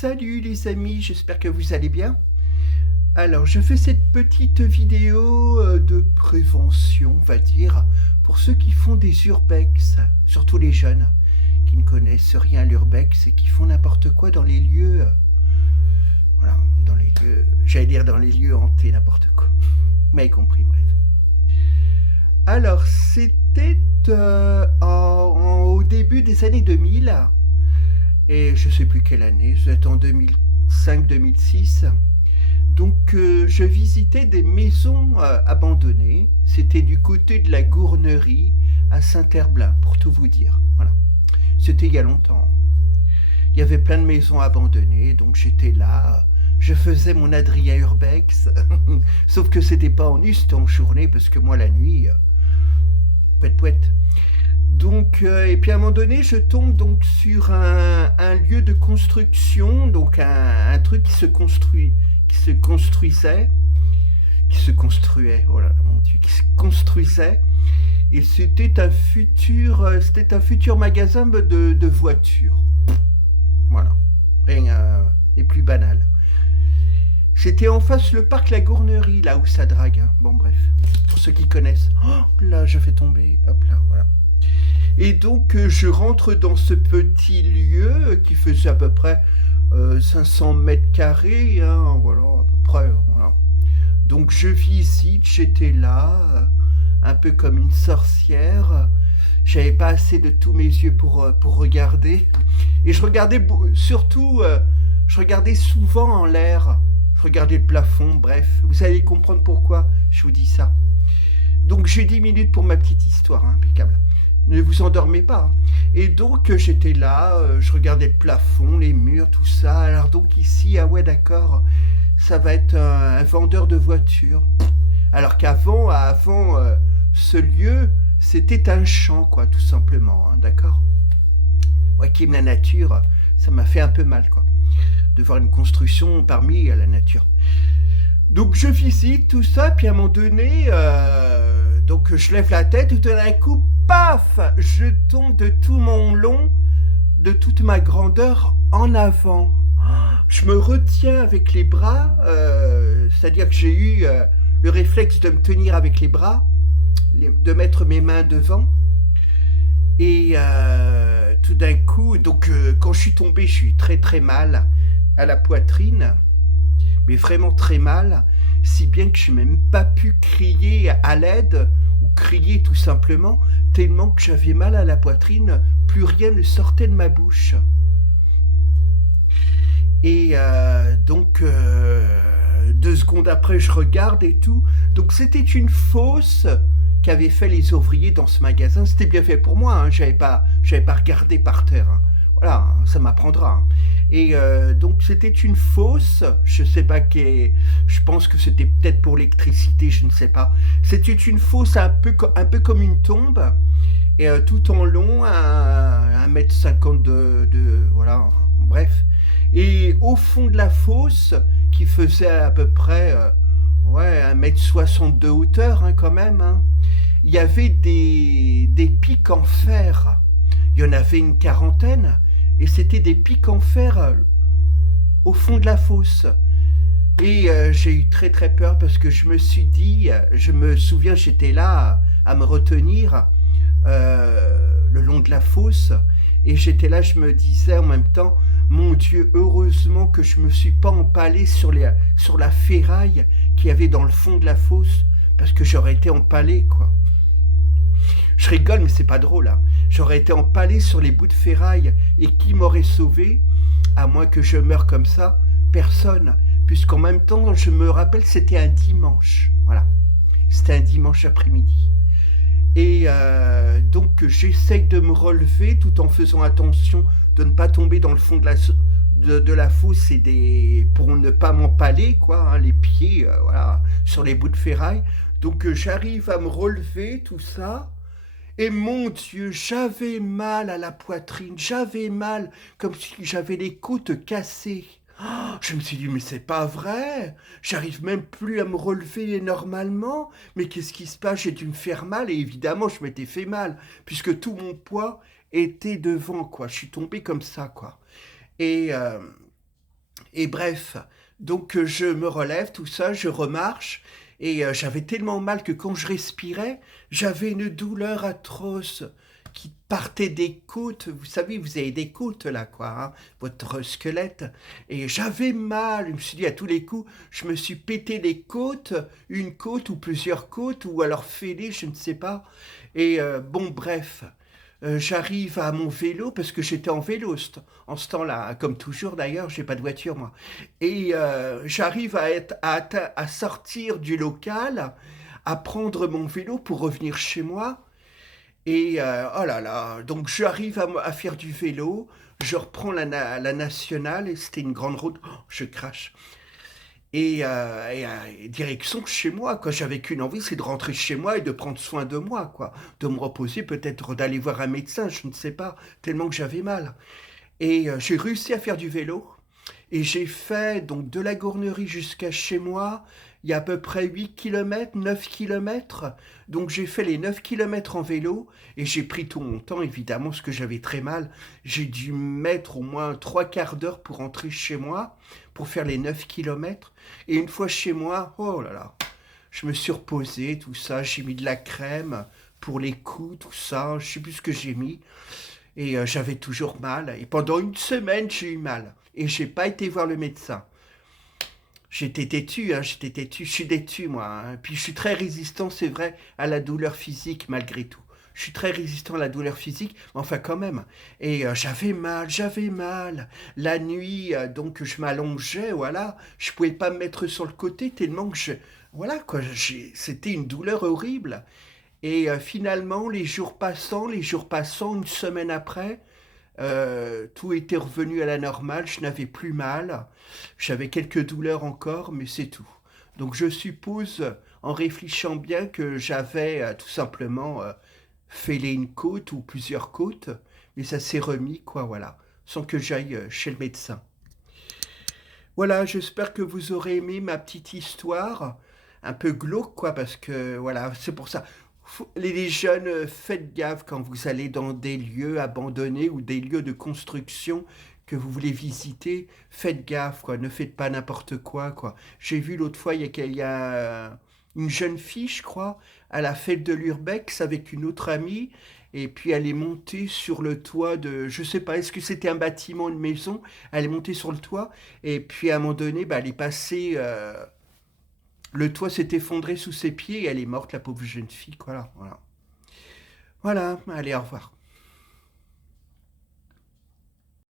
Salut les amis, j'espère que vous allez bien. Alors, je fais cette petite vidéo de prévention, on va dire, pour ceux qui font des urbex, surtout les jeunes qui ne connaissent rien à l'urbex et qui font n'importe quoi dans les lieux, voilà, dans les lieux, j'allais dire dans les lieux hantés, n'importe quoi. Vous m'avez compris, bref. Alors, c'était au début des années 2000, et je sais plus quelle année, c'était en 2005-2006. Donc je visitais des maisons abandonnées. C'était du côté de la Gournerie à Saint-Herblain, pour tout vous dire. Voilà. C'était il y a longtemps. Il y avait plein de maisons abandonnées, donc j'étais là. Je faisais mon Adria Urbex. Sauf que c'était pas en nuit, c'était en journée, parce que moi la nuit, pouette pouette. Donc, et puis à un moment donné, je tombe donc sur un lieu de construction, donc un truc qui se construisait, oh là là, mon Dieu, qui se construisait, et c'était un futur magasin de voitures. Voilà, rien n'est plus banal. C'était en face le parc La Gournerie, là où ça drague. Hein. Bon, bref, pour ceux qui connaissent. Oh, là, je fais tomber, hop là, voilà. Et donc, je rentre dans ce petit lieu qui faisait à peu près 500 mètres carrés, hein, voilà, à peu près. Voilà. Donc, je visite, j'étais là, un peu comme une sorcière. J'avais pas assez de tous mes yeux pour regarder. Et je regardais surtout, je regardais souvent en l'air. Je regardais le plafond, bref. Vous allez comprendre pourquoi je vous dis ça. Donc, j'ai 10 minutes pour ma petite histoire, hein, impeccable. Ne vous endormez pas. Hein. Et donc j'étais là, je regardais le plafond, les murs, tout ça. Alors donc ici, ah ouais d'accord, ça va être un vendeur de voitures. Alors qu'avant, ce lieu, c'était un champ quoi, tout simplement, hein, d'accord. Moi qui aime la nature, ça m'a fait un peu mal quoi, de voir une construction parmi la nature. Donc je visite tout ça, puis à un moment donné, donc je lève la tête, tout d'un coup, paf, je tombe de tout mon long, de toute ma grandeur en avant. Je me retiens avec les bras, c'est-à-dire que j'ai eu le réflexe de me tenir avec les bras, de mettre mes mains devant. Et tout d'un coup, donc quand je suis tombé, je suis très très mal à la poitrine. Mais vraiment très mal, si bien que je n'ai même pas pu crier à l'aide ou crier tout simplement, tellement que j'avais mal à la poitrine, plus rien ne sortait de ma bouche. Et donc 2 secondes après, je regarde et tout. Donc c'était une fosse qu'avaient fait les ouvriers dans ce magasin. C'était bien fait pour moi, hein. J'avais pas regardé par terre. Hein. Voilà, ça m'apprendra. Hein. Et donc c'était une fosse, je sais pas je pense que c'était peut-être pour l'électricité, je ne sais pas. C'était une fosse un peu comme une tombe, et tout en long, 1,50 m voilà, hein, bref. Et au fond de la fosse, qui faisait à peu près 1,60 m de hauteur hein, quand même, hein, il y avait des pics en fer. Il y en avait une quarantaine. Et c'était des pics en fer au fond de la fosse. Et j'ai eu très très peur parce que je me suis dit, je me souviens, j'étais là à me retenir le long de la fosse. Et j'étais là, je me disais en même temps, mon Dieu, heureusement que je ne me suis pas empalé sur la ferraille qu'il y avait dans le fond de la fosse, parce que j'aurais été empalé, quoi. Je rigole, mais c'est pas drôle. Hein. J'aurais été empalé sur les bouts de ferraille et qui m'aurait sauvé, à moins que je meure comme ça, personne. Puisqu'en même temps, je me rappelle, c'était un dimanche. Voilà. C'était un dimanche après-midi. Et donc, j'essaye de me relever tout en faisant attention de ne pas tomber dans le fond de la fosse pour ne pas m'empaler, quoi, hein, les pieds, voilà, sur les bouts de ferraille. Donc, j'arrive à me relever, tout ça. Et mon Dieu, j'avais mal à la poitrine, j'avais mal, comme si j'avais les côtes cassées. Oh, je me suis dit, mais c'est pas vrai, j'arrive même plus à me relever normalement, mais qu'est-ce qui se passe, j'ai dû me faire mal, et évidemment, je m'étais fait mal, puisque tout mon poids était devant, quoi, je suis tombé comme ça, quoi. Et Et bref, donc je me relève, tout ça, je remarche, et j'avais tellement mal que quand je respirais, j'avais une douleur atroce qui partait des côtes. Vous savez, vous avez des côtes là, quoi, hein, votre squelette. Et j'avais mal. Je me suis dit, à tous les coups, je me suis pété les côtes, une côte ou plusieurs côtes, ou alors fêlé, je ne sais pas. Et bon, bref. J'arrive à mon vélo parce que j'étais en vélo en ce temps-là, hein, comme toujours d'ailleurs, j'ai pas de voiture moi. Et j'arrive à sortir du local, à prendre mon vélo pour revenir chez moi. Et oh là là, donc j'arrive à faire du vélo, je reprends la nationale, et c'était une grande route, oh, je crache. Et direction chez moi, quoi. J'avais qu'une envie, c'est de rentrer chez moi et de prendre soin de moi, quoi. De me reposer, peut-être d'aller voir un médecin, je ne sais pas, tellement que j'avais mal. Et j'ai réussi à faire du vélo. Et j'ai fait donc de la Gournerie jusqu'à chez moi. Il y a à peu près 8 kilomètres, 9 kilomètres. Donc j'ai fait les 9 kilomètres en vélo. Et j'ai pris tout mon temps, évidemment, parce que j'avais très mal. J'ai dû mettre au moins 3 quarts d'heure pour rentrer chez moi, pour faire les 9 kilomètres. Et une fois chez moi, oh là là, je me suis reposé, tout ça. J'ai mis de la crème pour les coups, tout ça. Je sais plus ce que j'ai mis. Et j'avais toujours mal. Et pendant une semaine, j'ai eu mal. Et j'ai pas été voir le médecin. J'étais têtu, hein, j'étais têtu. Je suis têtu, moi, hein. Puis je suis très résistant, c'est vrai, à la douleur physique, malgré tout. Je suis très résistant à la douleur physique, mais enfin quand même. Et j'avais mal, j'avais mal. La nuit, donc je m'allongeais, voilà. Je pouvais pas me mettre sur le côté tellement que je... Voilà, quoi, c'était une douleur horrible. Et finalement, les jours passant, une semaine après, tout était revenu à la normale, je n'avais plus mal, j'avais quelques douleurs encore, mais c'est tout. Donc je suppose, en réfléchissant bien, que j'avais tout simplement fêlé une côte ou plusieurs côtes, mais ça s'est remis, quoi, voilà, sans que j'aille chez le médecin. Voilà, j'espère que vous aurez aimé ma petite histoire, un peu glauque, quoi, parce que voilà, c'est pour ça. Les jeunes, faites gaffe quand vous allez dans des lieux abandonnés ou des lieux de construction que vous voulez visiter. Faites gaffe, quoi. Ne faites pas n'importe quoi, quoi. J'ai vu l'autre fois, il y a une jeune fille, je crois, à la fête de l'Urbex avec une autre amie. Et puis elle est montée sur le toit de, je sais pas, est-ce que c'était un bâtiment, une maison? Elle est montée sur le toit et puis à un moment donné, bah, elle est passée, le toit s'est effondré sous ses pieds et elle est morte, la pauvre jeune fille. Voilà, voilà. Voilà, allez, au revoir.